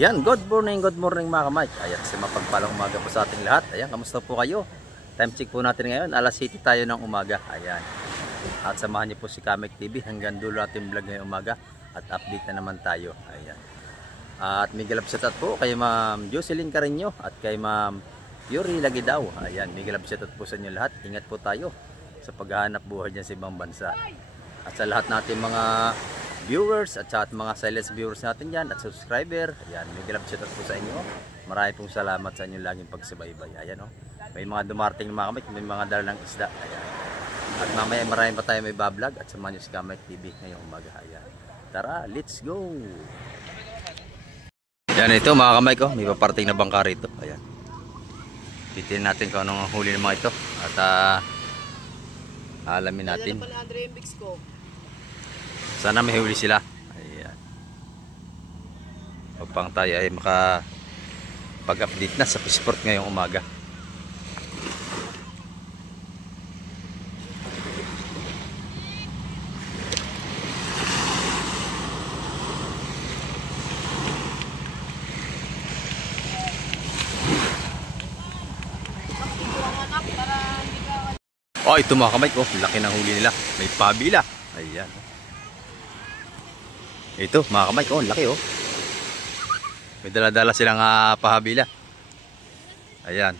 Ayan, good morning mga kamay. Ayan, kasi mapagpalang umaga po sa ating lahat. Ayan, kamusta po kayo? Time check po natin ngayon, alas 7 tayo ng umaga. Ayan. At samahan niyo po si Kamek TV hanggang dulo ating vlog ngayong umaga. At update na naman tayo. Ayan. At may galap shout out po kay Ma'am Jocelyn Carreño at kay Ma'am Yuri Lagidaw. Ayan, may galap shout out po sa inyo lahat. Ingat po tayo sa paghahanap buhay dyan sa ibang bansa. At sa lahat natin mga viewers at sa mga silent viewers natin dyan at subscriber, ayan, may galap shout out po sa inyo. Marami pong salamat sa inyo laging pagsubaybay. Ayan, oh. May mga dumarating mga kamay, may mga dala ng isda. Ayan. At mamaya marami pa tayo may bablog at samahan nyo si Kamek TV ngayong umaga. Ayan. Tara, let's go! Ayan, ito mga kamay ko, may paparting na bangka rito. Ayan. Titignan natin kung anong huli ng mga ito. At alamin natin. Sana may huli sila. Ayan. Upang tayo ay makapag-update na sa Fishport ngayong umaga. Oh, ito mga kamay ko, laki ng huli nila. May pabila. Ayan. Ito mga kamay ko, laki oh. May dala-dala silang pahabila. Ayan.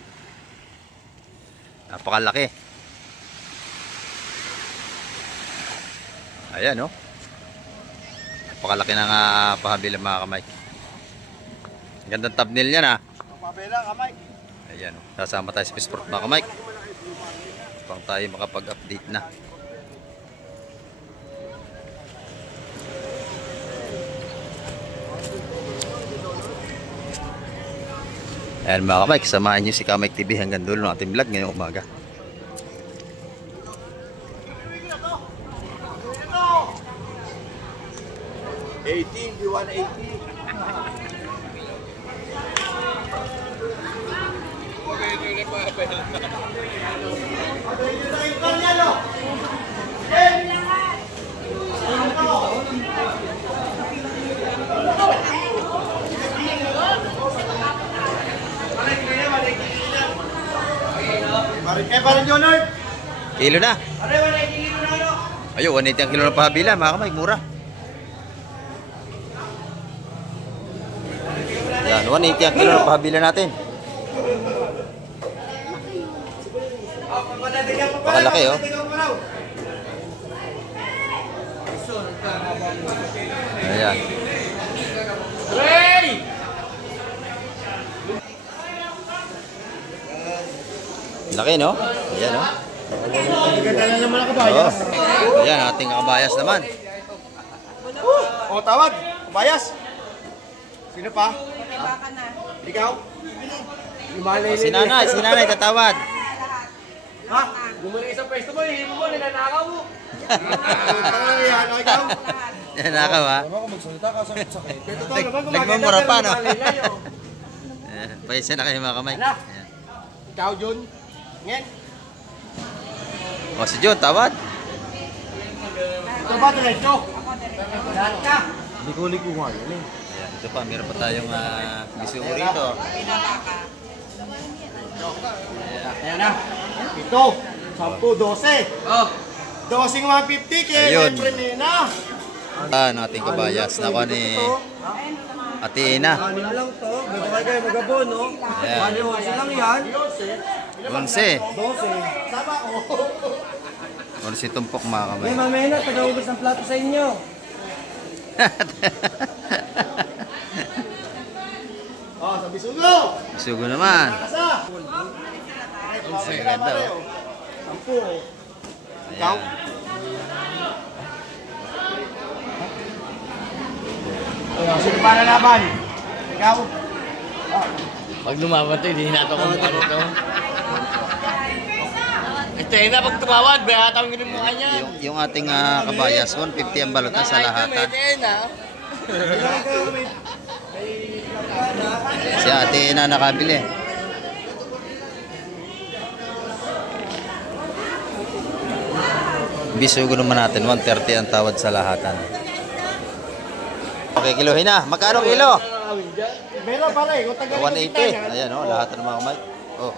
Napakalaki. Ayan oh. Napakalaki ng pahabila mga kamay. Gandang thumbnail niyan Pabila kamay. Ayan oh. Sasama tayo sa Fishport mga kamay. Pang tayo makapag-update na. Ayan mga kamay, samahan nyo si Kamek TV hanggang dulo ng ating vlog ngayong umaga. Kilo na. Ayo, 180 ang kilo ng pahabila, mga kamay, mura. Yan, 180 ang kilo ng pahabila natin. Pakalaki oh. Ayan. Laki no? Ayan no? Ayan, ating kabayas naman. O, tawag. Kabayas. Sino pa? Ikaw? Si nanay tatawad. Ha? Bumalik sa pwesto mo, hihimo mo, ninanakaw mo. Ano ikaw? Ninanakaw ha? Ano kung magsalita ka, sakit-sakit. Nagmumura pa no? Paisa na kayo mga kamay. Ikaw, Jun? Ngayon? O si John, tawad. Ito ba, diretso? Lahat ka? Liko-liko nga yun eh. Ayan, ito pa, meron pa tayong bisugo rito. Ayan na. Ito. 10, 12. Oh. 12 150 kaya Ayun. Premina. Ang ating kabayas. Nakuha ni Ate Ina. Ano lang to? Gagawin kayo magabon, no? Ayan. Ano, 11 lang yan? 11. 12. Sama ko. 11 tumpok mga kamay. May mamaya na, taga-ubos ng plato sa inyo. Oh, sa bisugo. Bisugo naman. Kasa. Ang ganda oh. 10. Ikaw? Sino pa na laban? Ikaw? Pag lumaban to, hindi nato kung ano to. Ito na, pag tumawad, bayatang yun yung mukha niya. Yung ating kabayas, 150 ang balot na sa lahatan. Si Ate Ina nakabili. Bisugo naman natin, 130 ang tawad sa lahatan. Okay, kilohin na. Magkano kilo? Pero pala eh, kung tagal 180. Ayan oh, lahat ng mga mic. Oh.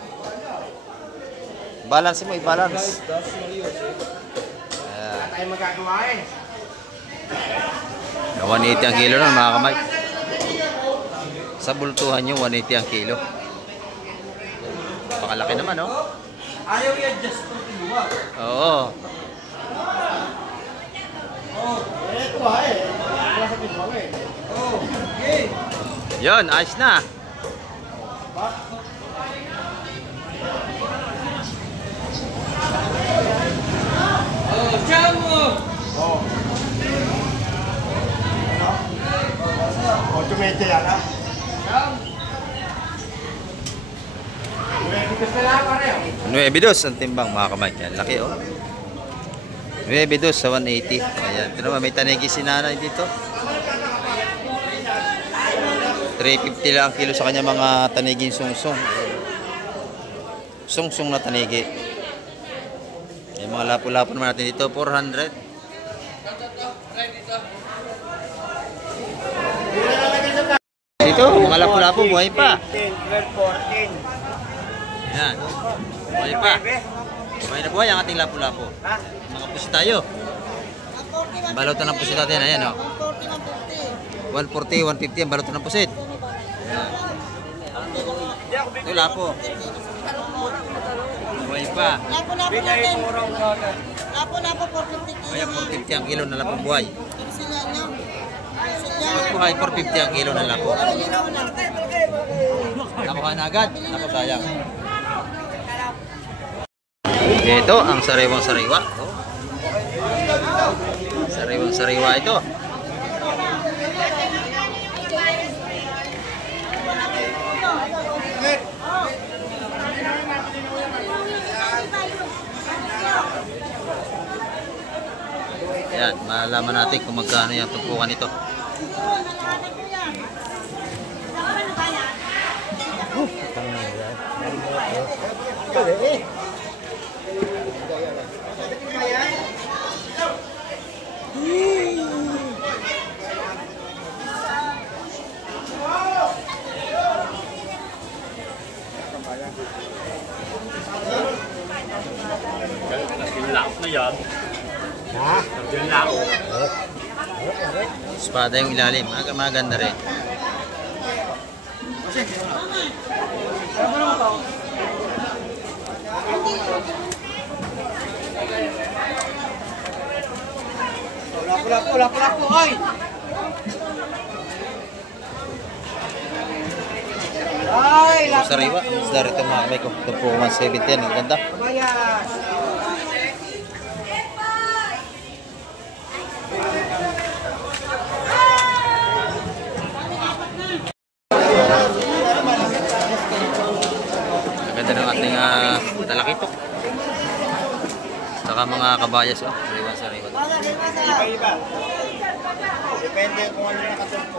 Balance mo, i-balance. Ayan. tayo magagawa eh. 180 ang kilo nun mga kamay. Sa bultuhan nyo, 180 ang kilo. Pakalaki naman, no? Ayaw i-adjust itong tiluwa. Oo. Ito eh. Wala sa pinbang eh. Oh, okay. Yun, ayos na. Oh, chamo! Oo. Ano? 8 meter yan ha? Dito na lang pare. 9.2 ang timbang mga kamay. Yan, laki oh. 9.2 sa 180. Ayan, ito naman may tanigi si nanay dito. 350 lang ang kilo sa kanya mga taniging sungsong. Sungsong na tanigi. Yung mga lapu-lapu naman natin dito, 400. Dito, mga lapu-lapu, buhay pa. 10, 12, 14. Ayan, buhay pa. Buhay na buhay ang ating lapu-lapu. Mga pusi tayo. Balutan ng pusit natin, ayan o. 140, 150 ang balutan ng pusit. Ayan. Ito lapo. Buhay pa. Lapo-lapo natin. Lapo-lapo 450 kilo. Kaya 450 ang kilo na lapong buhay. Sila nyo. Sila. Buhay 450 ang kilo na lapo. Nakuha na agad. Naku, sayang. Ito ang sariwang sariwa. Oh. Sariwang sariwa ito. Yan, malalaman natin kung magkano yung tumpukan nito. Espada yung ilalim, maganda rin. Lapo, ay! Ay, Yung sariwa, isda rito mga kamay ko. Tumpukan 170 yan, ang ganda. Bayas! Ang ganda ng ating talakitok. Saka mga kabayas, oh. Sariwa. Iba-iba. Depende kung ano yung nakatulpo.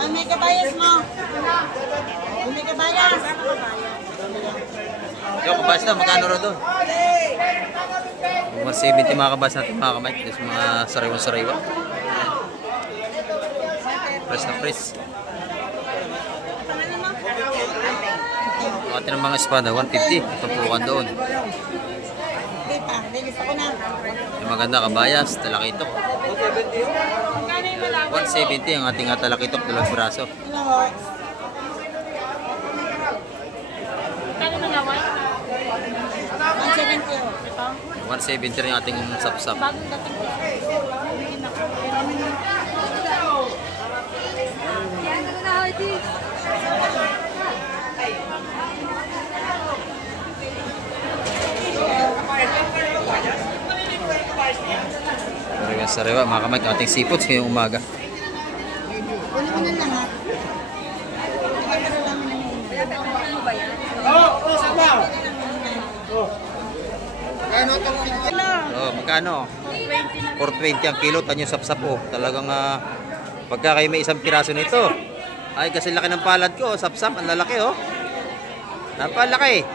Pag may kabayas mo. Kung may kabayas. Ikaw, kabayas na, magkano ro doon? 170 mga kabayas natin mga kamay. Ito sa mga sariwa. Press na press. Ang ating mga espada, 150. Tumpukan doon. Hindi pa. Linis ako na. Yung maganda kabayas, talakitok. 170 ang ating talakitok, tulad braso. Ano ho? 170 ho. 170 rin ang ating sapsap. Sariwa mga kamay, ang ating seafoods ngayong umaga. Kunin mo na lahat. Sabaw! Oh, magkano? 420 ang kilo, tanyo sapsap oh. Talagang pagka kayo may isang piraso nito. Ay, kasi laki ng palad ko, sapsap, ang lalaki oh. Napalaki.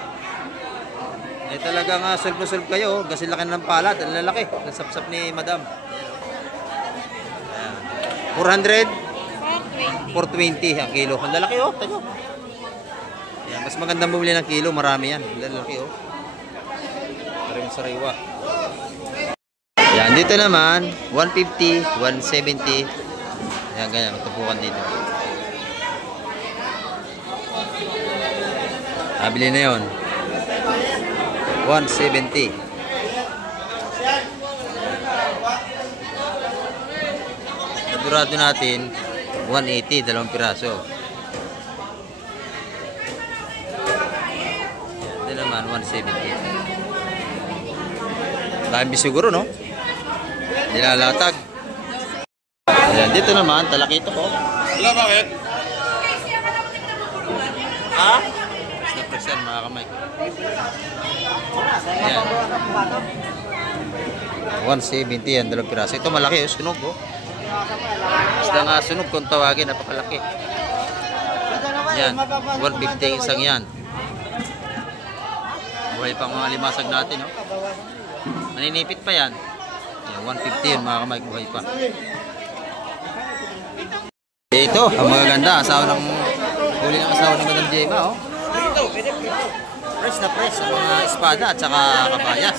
Eh talagang sulp kayo, kasi laki ng palad, ang lalaki. Ang sapsap ni Madam. Ayan. 400? 420. 420 ang kilo. Ang lalaki oh. Tayo. Yan, mas magandang bumili ng kilo. Marami yan. Ang lalaki oh. Sariwa. Yan, dito naman 150, 170. Yan, ganyan. Tupukan dito. Nabili na yun. 170. Sigurado natin 180, dalawang piraso. Yan, ito naman 170. Dami siguro, no? Nilalatag. Ayan, dito naman, talakito ko. Wala, bakit? Ha? Napresyan, mga kamay. Ayan. 170 yan, dalawang piraso. Ito malaki, sunog, oh. Basta nga sunog kung tawagin, napakalaki. Yan, 150 isang yan. Buhay pang mga limasag natin, no? Maninipit pa yan. Yan, 150 yun, mga kamay, buhay pa. Ito, ang magaganda, asawa ng huli ng asawa ni Madam Jema, oh. Press na press ang mga espada at saka kabayas.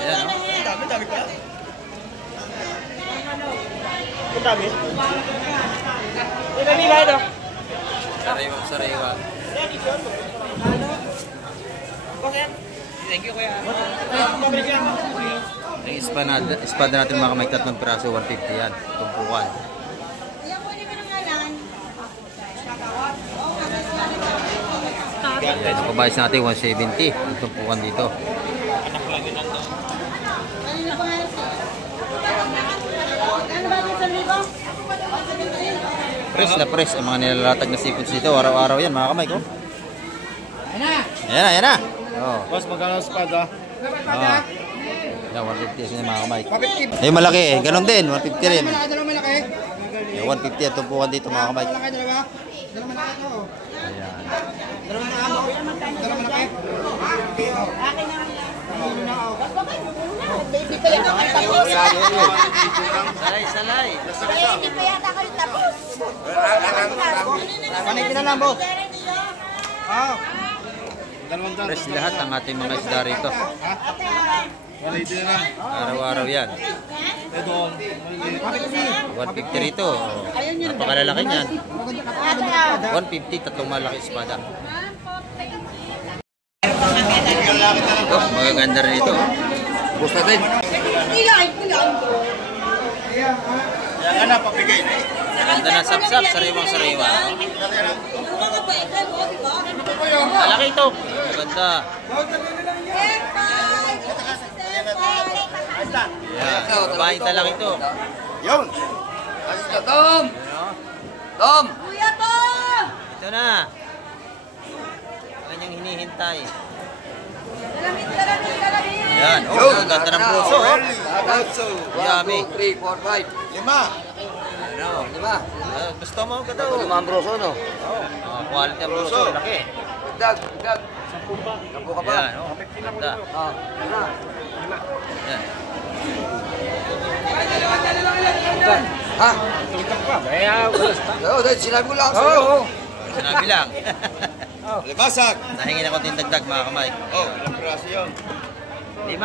Ayan, oh. Dami pa. Ang dami? Dami ba ito? Sariwa, sariwa. Thank you, kuya. Ang espada natin mga kamay, tatlong piraso, 150 yan. Tumpukan. Ayan mo naman ang ngalan. Ayan, ang kabayas natin, 170. Ang tumpukan dito. Ano na pangalan siya? Ano ba ito sa libo? Press na press ang mga nilalatag na seafoods dito. Araw-araw yan mga kamay ko. Ayan na, ayan na. Oh. Boss, magkano ang espada? Oh. Yan, 150 yan mga kamay. Ay, malaki eh. Ganon din, 150 rin. Yan, 150 ang tumpukan dito mga kamay. Ayan. Akin naman yan. Baby pa yata kayo tapos. Salay, salay. Baby pa yata kayo tapos. Panay na lang, boss. Press lahat ang ating mga isda rito. Maliti na lang. Araw-araw yan. 150 rito. Oh. Napakalalaki niyan. 150, tatlong malaki espada. Ito, magaganda rin ito. Boss natin. Yan ka na, pabigay na eh. Ganda na sapsap, sariwang sariwa. Malaki ito. Maganda. Yan, babaeng talaki ito. Yun! Asis ka, Tom! Tom! Kuya Tom! Ito na. Kanyang hinihintay. Yan, oh, ang ganda ng puso, oh. Puso! Yummy. 2, 3, 4, 5. 5. Ano? Diba? Gusto mo ang ganda, oh. 5 ang broso, no? Quality ang puso, laki. Dag, dag. 10 ka pa. Yan, oh. Ganda. Yan. Ha? Oo, dahil sinabi ko lang sa'yo. Oo. Sinabi lang. Libasag. Nahingin ako din dagdag, mga kamay. Oh, ilang praso yun? 5.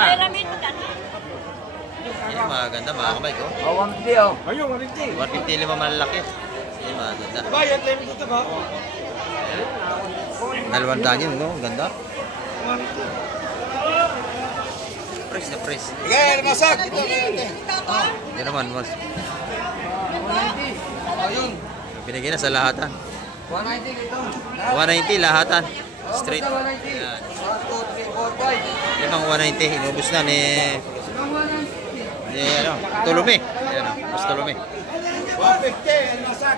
Yan, maganda, mga kamay ko. Oh, 150 oh. Ayun, 150 lima malalaki. Yan, maganda. Bayan, tayo mo ito ba? 200 yun, no? Ang ganda. Press na press. Bigay, libasag. Ito, Hindi naman, mas. Ayun. Binigay na sa lahatan. 190 dito. 190 lahatan. Straight. 190. Yan. 1, 2, 3, 4, 5. Limang 190. Inubos na ni... Ni ano? Tulumi. Yan o. Mas Tulumi. 150, libasag.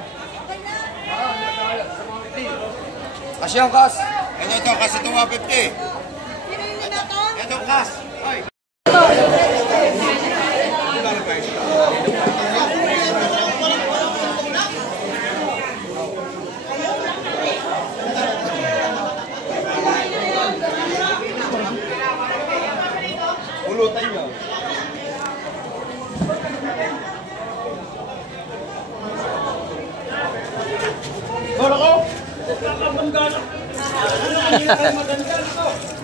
Kasi yung kas. Ito, kasi ito 150. Ito kas. Ay. Pulutan nyo.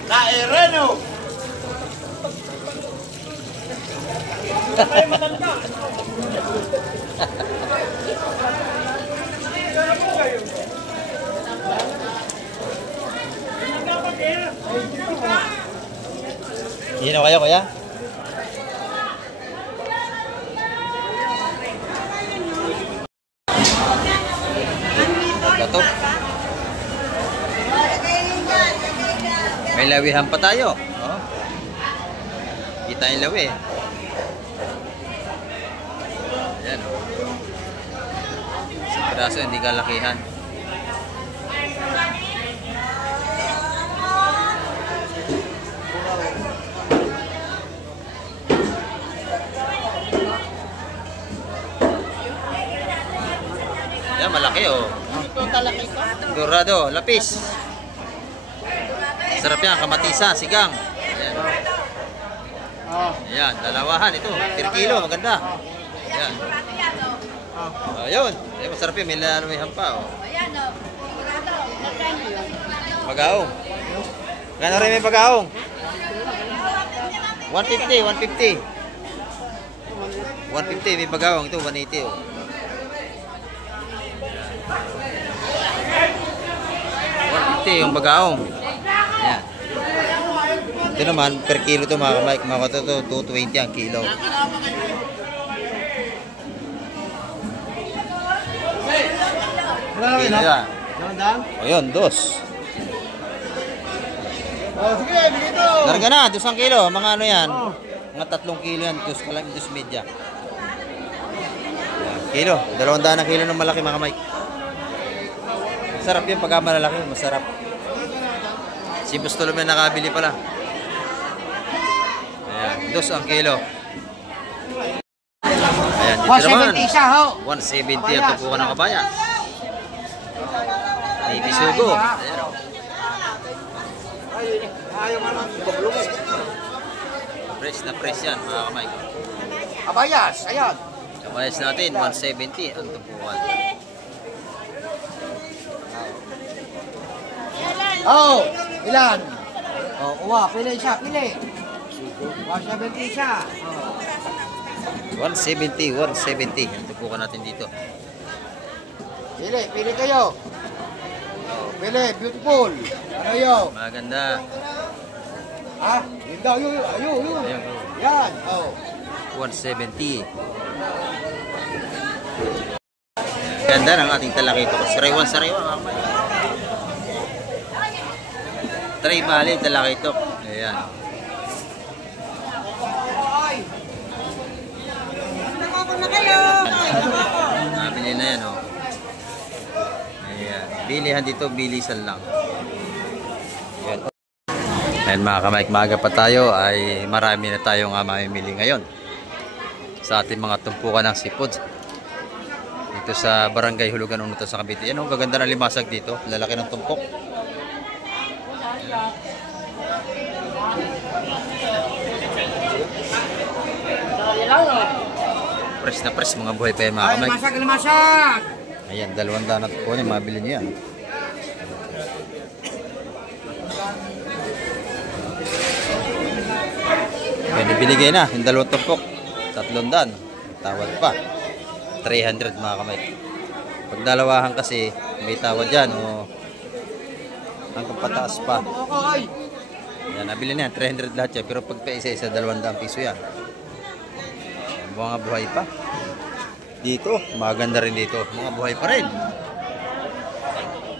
Naireno! Inom kayo, kuya? Ito. May lawihan pa tayo. Oh. Kita yung lawi. Ayan, oh. Sa piraso, hindi kalakihan. Yan, malaki, oh. Dorado, lapis. Sarap yan, kamatisa, sigang. Ayan. Ayan, dalawahan ito. Per kilo, maganda. Ayan. Ayun. Ayun, masarap yun. May lalumihan pa, oh. Pag-aong. Gano'n rin may pag-aong? 150, 150. 150 may pag-aong. Ito, 180, oh. 150 yung pag-aong. Ayan. Ito naman, per kilo ito mga kamay. Kumakato ito, 220 ang kilo. Kilo yan. O yun, dos. Sige, dito! Larga na, 2 kilo. Mga ano yan? Mga 3 kilo yan. 2 ka lang, 2 media. Kilo. 200 na kilo ng malaki mga kamay. Masarap yun pagka malalaki. Masarap. Si Bustolo may nakabili pala. Ayan, 2 ang kilo. Ayan, dito naman. 170 isa ho. 170 ang tubukan ng kabaya. May bisugo. Ayan, o. Press na press yan mga kamay. Abayas, ayan. Kabayas natin, 170 ang tubukan. Oh, ilan? Oh, kuha, pili siya, pili. 170 siya. 170 ang tubukan natin dito. Pili kayo. Pili, beautiful. Ano yun? Maganda. Ha? Yun daw, yun. Ayan, Yan, oh. 170. Ganda ng ating talakito. Sariwan mga kamay. Try mali talakito. Ayan. Nabili na yan, oh. Ayan. Bilihan dito, bilisan lang. Ayan. Ayan mga kamay, maaga pa tayo ay marami na tayong mamimili ngayon sa ating mga tumpukan ng sipod dito sa Barangay Hulugan Unutan sa Cavite. Ayan, oh, gaganda ng limasag dito. Lalaki ng tumpok. Press na press, mga buhay pa yan mga kamay. Limasag. Ayan, 200 na po yan, mabili niyo yan. Ayan, ibinigay na, yung 2 tumpok, 300, tawad pa, 300 mga kamay. Pag dalawahan kasi, may tawad dyan, o hanggang pataas pa. Ayan, nabili na yan, 300 lahat yan, pero pag isa-isa, 200 piso yan. Mga buhay pa. Dito, maganda rin dito. Mga buhay pa rin.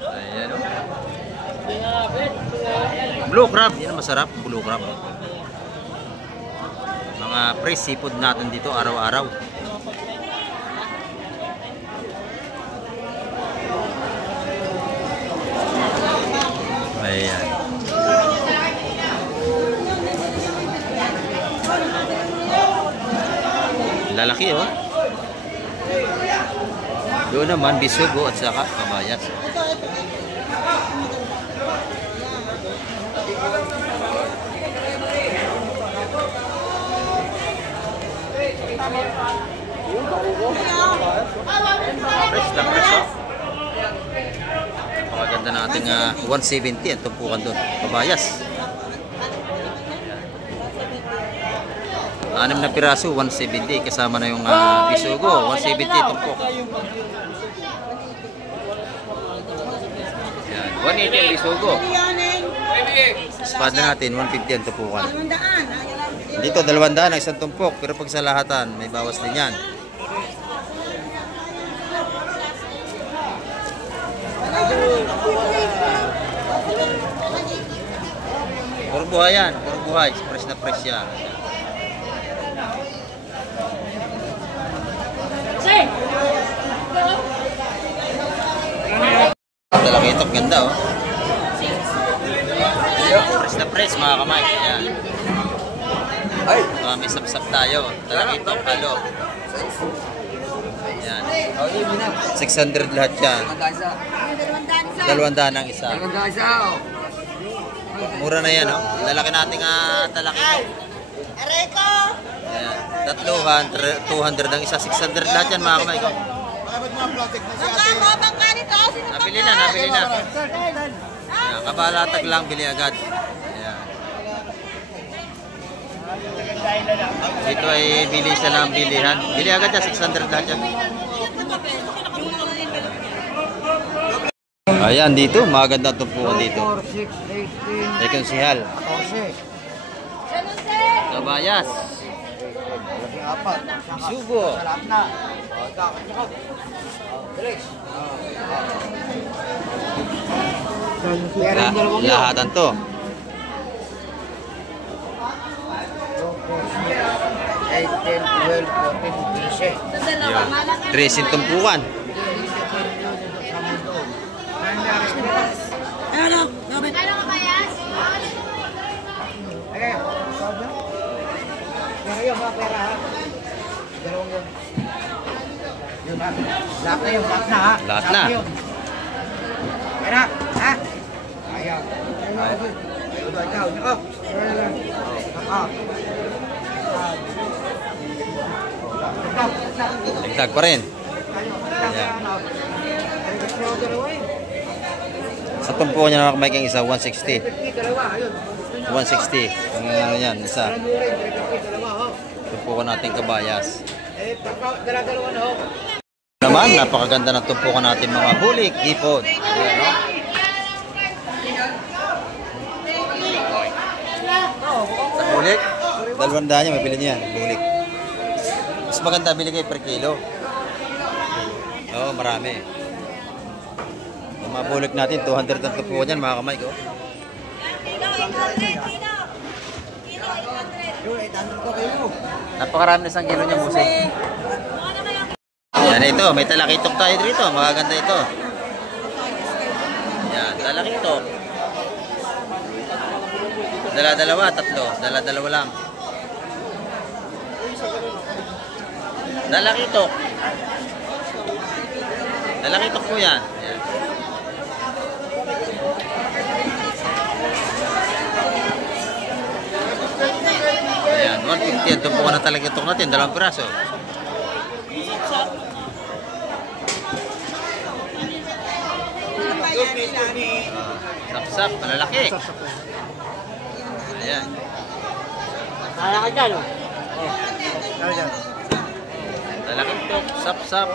Ayan, o. Blue crab. Yan ang masarap. Blue crab. Mga fresh seafood natin dito araw-araw. Ayan. Lalaki, oh. Doon naman bisugo at saka kabayas. Fresh na fresh, oh. Maganda natin. nating 170 ang tumpukan doon. Kabayas. Anim na piraso, 170. Kasama na yung bisugo, 170 tumpok. Yan, 180 ang bisugo. Espada natin, 150 ang tumpukan. Dito, 200 ang isang tumpok. Pero pag sa lahatan, may bawas din yan. Puro buhay yan, puro buhay. Fresh na fresh yan. Talakitok, ganda oh. Fresh na fresh mga kamay. Ayan. May sapsap tayo. Talakitok, halo. Ayan. 600 lahat yan. 200 ang isa. Mura na yan oh. Lalaki nating talakitok. Areko! Ayan. 200 ang isa. 600 lahat yan mga kamay ko. Bangka nito! Nabili na. Ayan, kabalatag lang, bili agad. Ayan. Dito ay bili siya ng bilihan. Bili agad yan, 600 lahat yan. Ayan, dito, maganda ang tumpukan dito. 4, 6, 18, Rekonsihal. 14. Kabayas. Labing apat. Bisugo. Sarap na. Bilis. Lahatan to. 8, 10, 12, 14, 13. 13 tumpukan. Ano ka ba yan? Okay. Pera yun ha, pera ha. Dalawang yun. Yun ha. Lahat na yun, lahat na ha. Lahat na. yun. Pera, ha? Ayaw. Ayaw. Ikaw, nako. Dagdag pa rin. Ayan. Sa tumpukan niya naman may isa, 160. 160. Ang ano yan, isa. Tumpukan natin kabayas. Naman, napakaganda ng tumpukan natin mga bulik, hipon. Ayan, no? Bulik, 200 niya, mabili niya yan, bulik. Mas maganda bili kayo per kilo. Oo, marami. Yung mga bulik natin, 200 ang tumpukan yan, mga kamay ko. Napakarami na isang kilo niya, musik. Yan ito, may talakitok tayo dito. Magaganda ito. Yan, talakitok. Dala-dalawa, tatlo. Dala-dalawa lang. Talakitok. Talakitok po yan. Yan. Ayan, 150. Ito po na talakitok natin. 2 piraso. Sap-sap, malalaki. Ayan. Kaya ka dyan, oh. Talakitok, sap-sap.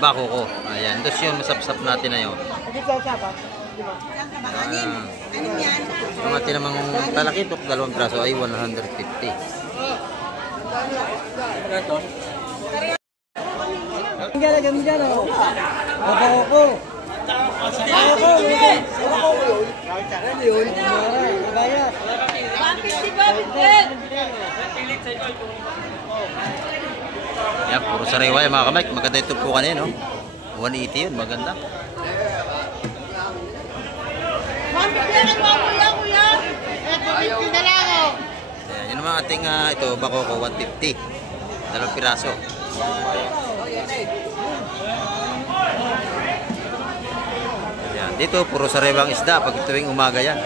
Bako ko. Ayan, ito yung masap-sap natin na yun. Ang atin namang talakitok, 2 piraso ay 150. Diyan, oh. Bako. Yan, puro sariwa yung mga kamay. Maganda yung tumpukan yun, no? 180 yun, maganda. Ayan, yun naman ating ito, bako ko, 150. 2 piraso. Ayan, dito, puro sariwang isda pag tuwing umaga yan.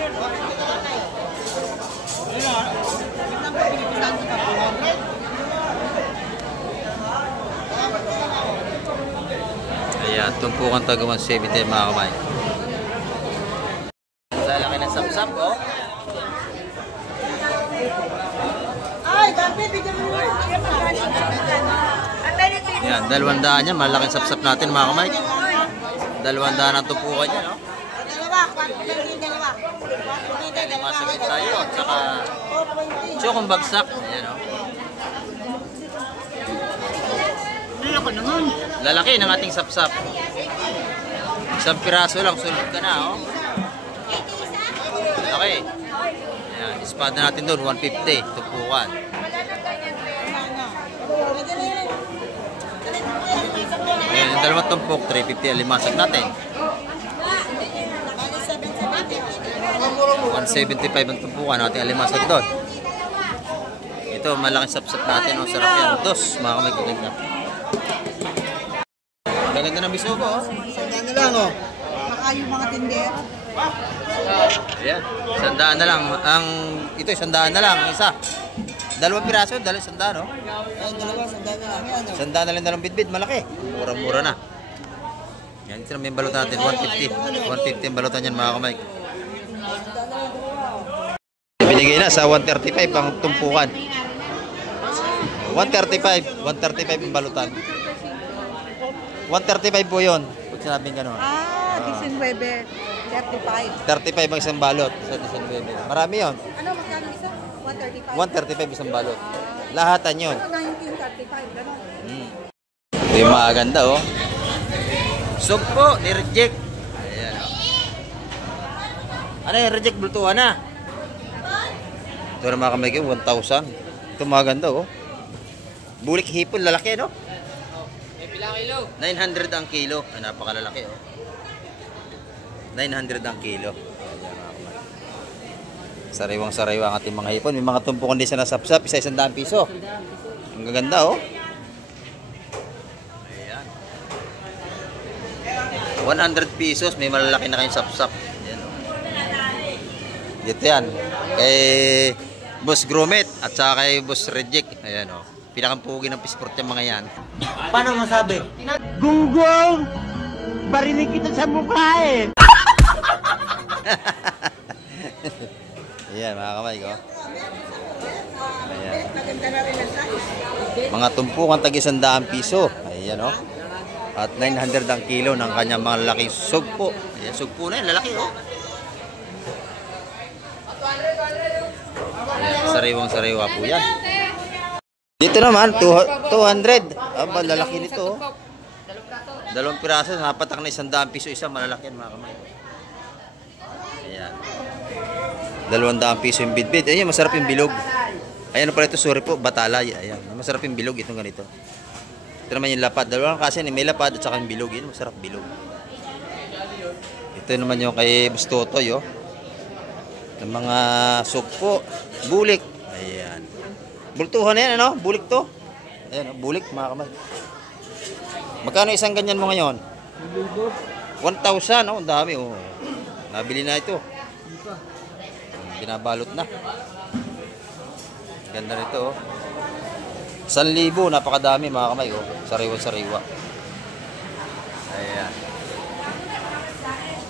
Ayan, tumpukan taga 170 mga kamay. laki ng sapsap, oh. Ay, dami, bigyan mo na. Yan, 200 yan. Malaking sapsap natin mga kamay. 200 ang tupukan niya, no? Dalawa, dalawa. Masagit tayo, at saka tsukong bagsak. Ayan, oh. Lalaki ng ating sapsap. Isang piraso lang, sulod ka na, oh. Okay. Ayan, espada natin doon, 150, tupukan. Ayan, yung dalawang tumpok, 350 ang limasag natin. 175 ang tumpukan natin ang limasag doon. Ito, malaking sapsap natin, oh. Sarap yan. Dos, mga kamay gaganda. Gaganda ng biso ko, oh. Sandaan na lang, oh. Baka yung mga tinder. Ayan, 100 na lang. Ito, 100 na lang, ang isa. Dalawang piraso, 100, oh. Ayun, dalawa, sandaan na lang yan, oh. 100 na lang dalawang bitbit, malaki. Mura-mura na. Yan, ito na may balot natin, 150. 150 ang balotan yan, mga kamay. Binigay na sa 135 ang tumpukan. 135 ang balutan. 135 po yun. Pag sinabing gano'n. 19, 35. 35 ang isang balot sa 19. Marami yun. Ano, magkano isa? 135. 135 isang balot. Lahatan yun. 1935, gano'n. Ito yung mga ganda, oh. Sugpo, ni-reject. Ayan, oh. Ano yung reject? Bultuhan na. Ito na mga kamay ko, 1,000. Ito mga ganda, oh. Bulik hipon, lalaki, no? 900 ang kilo. Ay, napakalalaki, oh. 900 ang kilo. Sariwang-sariwa ang ating mga hipon. May mga tumpukan din sa nasapsap. Isa 100 piso. Ang gaganda, oh. Ayan. 100 pesos. May malalaki na kayong sapsap. Ayan, oh. Dito yan. Kay Boss Gromit at saka kay Boss Reject. Ayan, oh. Pinakampugi ng pisport yung mga yan. Paano masabi? Gunggong! Barinig kita sa mukha, eh! Ayan, mga kamay ko. Ayan. Mga tumpukan tag 100 piso. Ayan, oh. At 900 ang kilo ng kanyang mga lalaking sugpo. Ayan, sugpo na yan, lalaki, oh. Ayan, sariwang-sariwa po yan. Dito naman, 200. Aba, lalaki nito, oh. Dalawang piraso, napatak na 100 piso isa, malalaki yan, mga kamay. Ayan. 200 piso yung bidbid. Ayan, masarap yung bilog. Ayan pala ito, sorry po, batalay. Ayan, masarap yung bilog itong ganito. Ito naman yung lapad. Dalawang kasi may lapad at saka yung bilog. Yan, masarap bilog. Ito naman yung kay Bustotoy, oh. Ng mga sugpo, bulik. Ayan. Bultuhan na yan, ano? Bulik to. Ayan, oh, bulik, mga kamay. Magkano isang ganyan mo ngayon? 1,000, oh, ang dami, oh. Nabili na ito. Binabalot na. Ganda nito, oh. 1,000, napakadami, mga kamay, oh. Sariwa-sariwa. Ayan.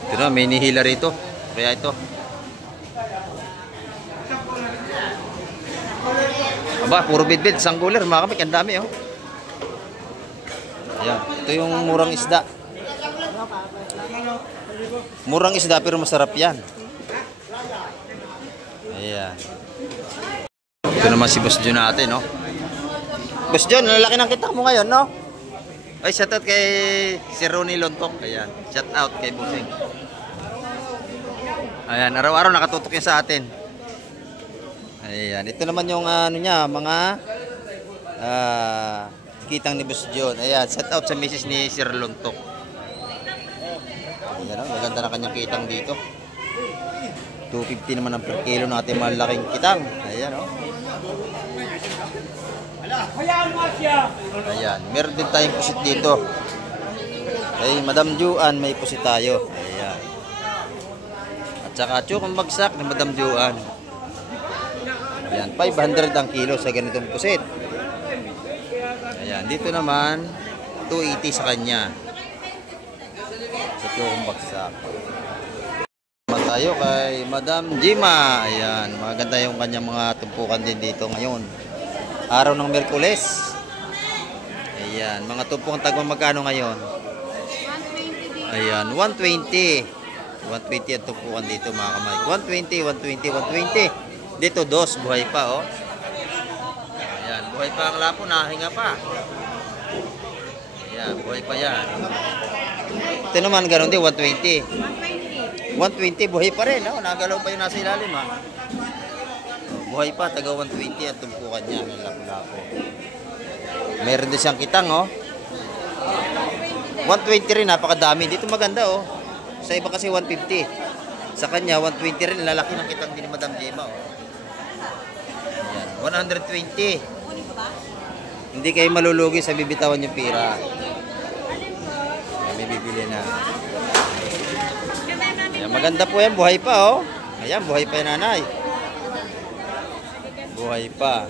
Ito na, may nihila rito. Kaya ito. Aba, puro bidbid, isang cooler, mga kamay, ang dami, oh. Ayan, ito yung murang isda. Murang isda pero masarap yan. Ayan. Ito naman si Boss John natin, no? Boss John, lalaki ng kita mo ngayon, no? Ay, shoutout kay si Ronnie Lontok. Ayan, shoutout kay Bossing. Ayan, araw-araw nakatutok yan sa atin. Ayan, ito naman yung ano niya, mga kitang ni Boss John. Ayan, shoutout sa misis ni Sir Lontok. Ayan, oh, maganda na kanyang kitang dito. 250 naman ang per kilo ng ating malaking kitang. Ayan, oh. Ayan, meron din tayong pusit dito. Kay Madam Juan may pusit tayo. Ayan. At saka tsukong bagsak ni Madam Juan. Ayan, 500 ang kilo sa ganitong pusit. Ayan, dito naman 280 sa kanya. Sa tsukong bagsak. tayo kay Madam Jima. Ayan, maganda yung kanyang mga tumpukan din dito ngayon. Araw ng Miyerkules. Ayan, mga tumpukan tagmang magkano ngayon? 120 din. Ayan, 120. 120 ang tumpukan dito mga kamay. 120, 120, 120. Dito dos, buhay pa oh. Ayan, buhay pa ang lapo, nahinga pa. Ayan, buhay pa yan. Ito naman ganoon din, 120. 120, buhay pa rin. Oh. Nagalaw pa yung nasa ilalim ha. Buhay pa, taga 120 ang tumpukan niya ng lapo-lapo. Meron din siyang kitang oh. 120 rin, napakadami. Dito maganda oh. Sa iba kasi 150. Sa kanya, 120 rin. Lalaki ng kitang din ni Madam Jema oh. Ayan, 120. Hindi kayo malulugi sa bibitawan yung pira. May bibili na. Ayan, maganda po yan, buhay pa oh. Ayan, buhay pa yung nanay. Buhay pa.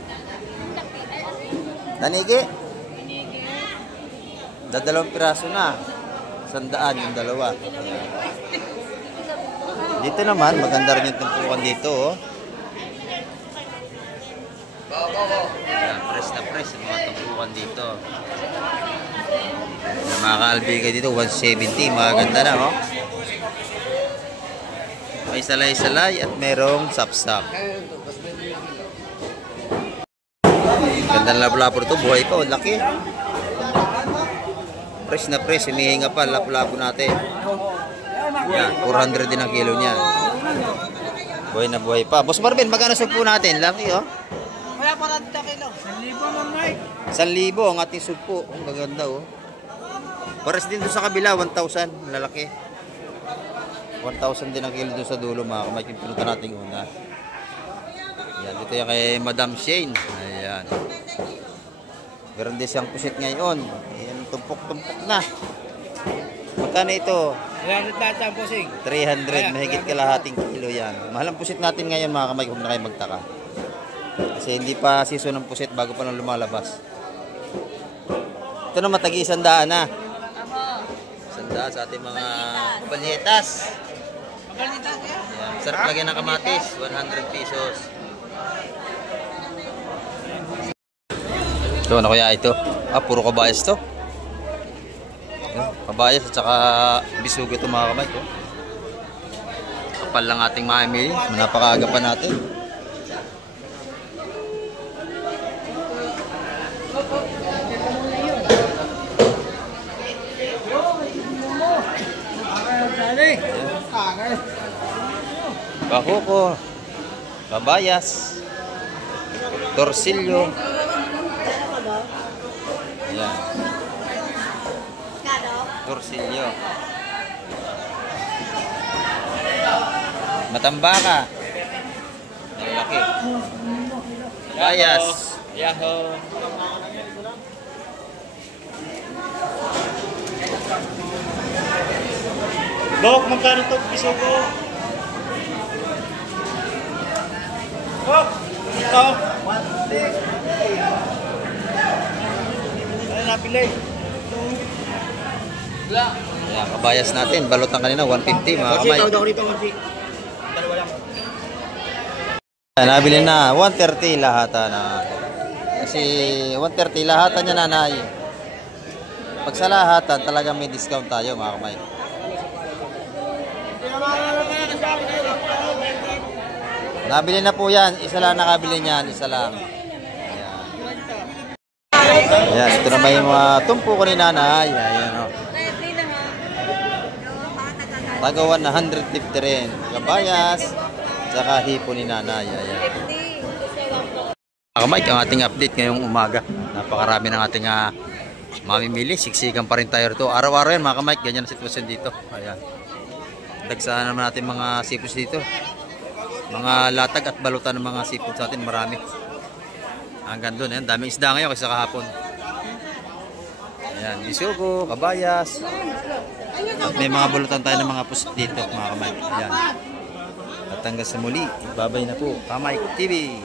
Tanigi? Dadalawang piraso na. 100 yung dalawa. Ayan. Dito naman, maganda rin yung tumpukan dito oh. Ayan, press na press yung mga tumpukan dito. Na mga kaalbigay dito 170, maganda na oh. May salay-salay at merong sapsap. Ganda na lapo-lapo ito, buhay pa oh, laki. Press na press, humihinga pa lapo-lapo natin. Yan, 400 din ang kilo niya. Buhay na buhay pa. Boss Marvin, magkano sugpo natin? Laki oh. Kaya pa natin kilo. 1,000 man, Mike. 1,000 ang ating sugpo. Ang gaganda oh. Pares din doon sa kabila, 1,000. Lalaki. 1,000 din ang kilo doon sa dulo mga kamay. Yung pinunta natin una. Ayan, dito yan kay Madam Shane. Ayan. Meron din siyang pusit ngayon. Ayan, tumpok-tumpok na. Magkano ito? 300 lahat ang posing. 300. Mahigit kalahating kilo yan. Mahal ang pusit natin ngayon mga kamay. Huwag na kayo magtaka. Kasi hindi pa season ng pusit bago pa lang lumalabas. Ito na matagi 100 na. 100 sa ating mga kabalyetas. Ayan, sarap lagyan ng kamatis. 100 pesos. Ito, ano kaya ito? Ah, puro kabayas to. Kabayas at saka bisugo ito mga kamay ko. Kapal lang ating mamili. Napakaaga pa natin. Bahuko, kabayas, torsilyo. Ayan. Torsilyo. Matambaka. Malaki. Kabayas. Yahoo! Dok, magkano ito? Piso ko. Dok, ito. Ano napili? Ayan, kabayas natin. Balutan kanina, 150 mga kamay. Tawag ako rito, Marci. Dalawa lang. Ayan, nabili na. 130 lahata na. Kasi 130 lahata niya nanay. Pag sa lahatan, talagang may discount tayo mga kamay. Nabili na po yan. Isa lang nakabili niyan. Isa lang. Ayan. Ayan. Ito na may mga tumpo ko ni nanay. Ayan o. Tagawan na 150 rin. Kabayas. Saka hipo ni nanay. Ayan. Mike, ang ating update ngayong umaga. Napakarami ng ating mamimili. Siksikan pa rin tayo rito. Araw-araw yan mga Mike. Ganyan ang sitwasyon dito. Ayan. Dagsahan naman natin mga sipos dito. Mga latag at balutan ng mga sipot sa atin. Marami. Hanggang doon. Ayan. Daming isda ngayon kaysa kahapon. Ayan. Bisugo, kabayas. At may mga balutan tayo ng mga pusit dito mga Mike. Ayan. At hanggang sa muli. Babay na po. Kamay TV.